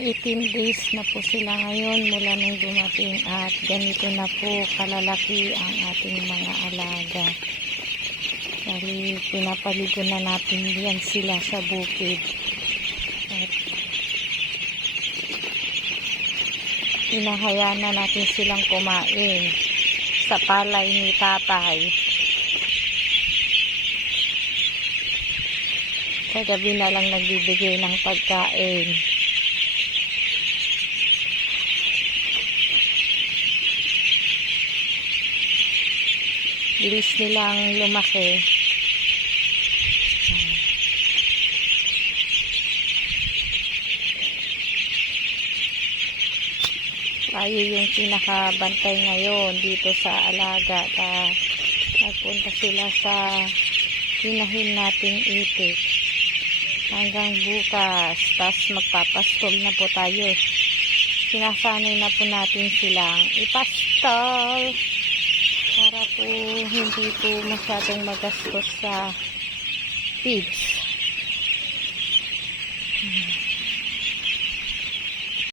18 days na po sila ngayon mula nung dumating at ganito na po kalalaki ang ating mga alaga. Dahil pinapaligo na natin yan sila sa bukid. At hinahayaan na natin silang kumain sa palay ni tatay. Kagabi na lang nagbibigay ng pagkain. Bilis nilang lumaki. Tayo yung pinakabantay ngayon dito sa alaga. Nagpunta sila sa hinahin nating itik. Hanggang bukas, tas magpapastol na po tayo. Sinasanay na po natin silang ipastol para po hindi po masyadong magastos sa feeds.